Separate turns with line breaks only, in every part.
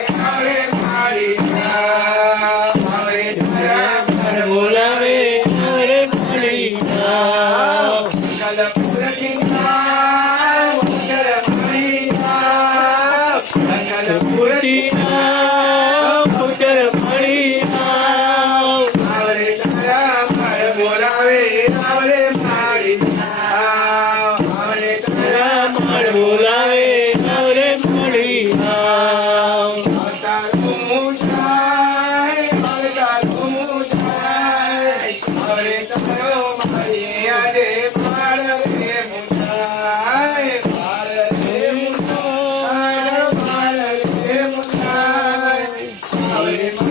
Yeah. Hare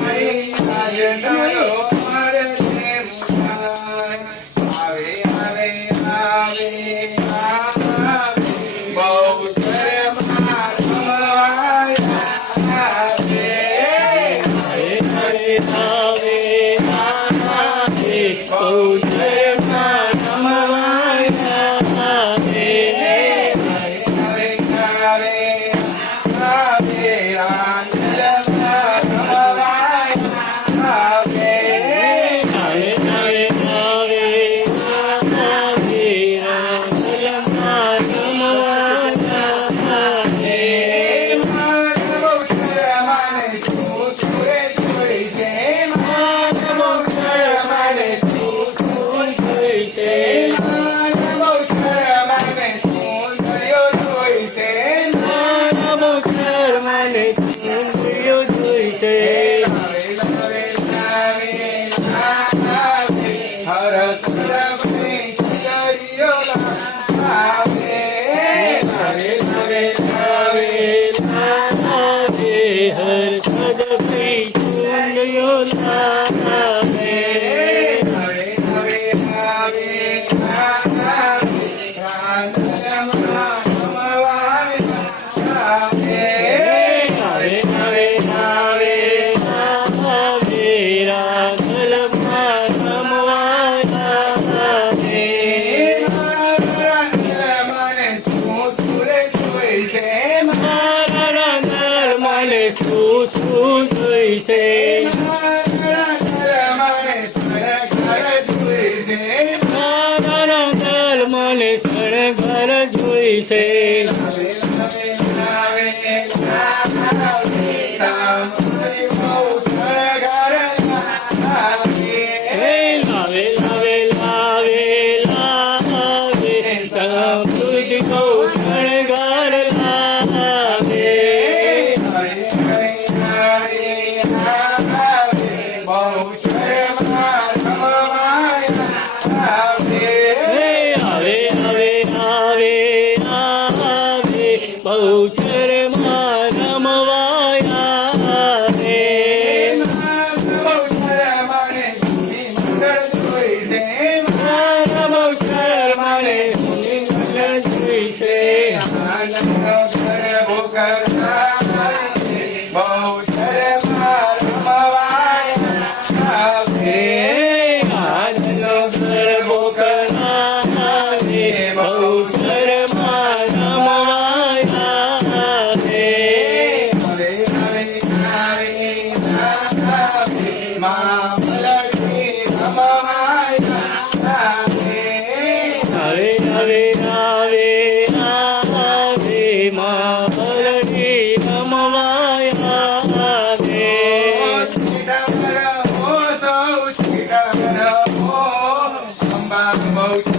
hermano y yo soy te. Hare Hare Hare Hare ખુશખુશ હોય છે. મારા દલ મને ઘર જોઈશે Lucas. out.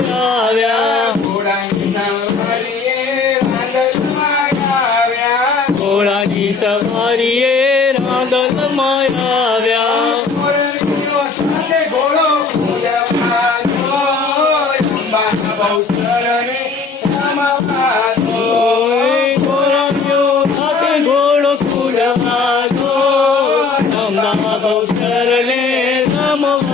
नमः करणे नमः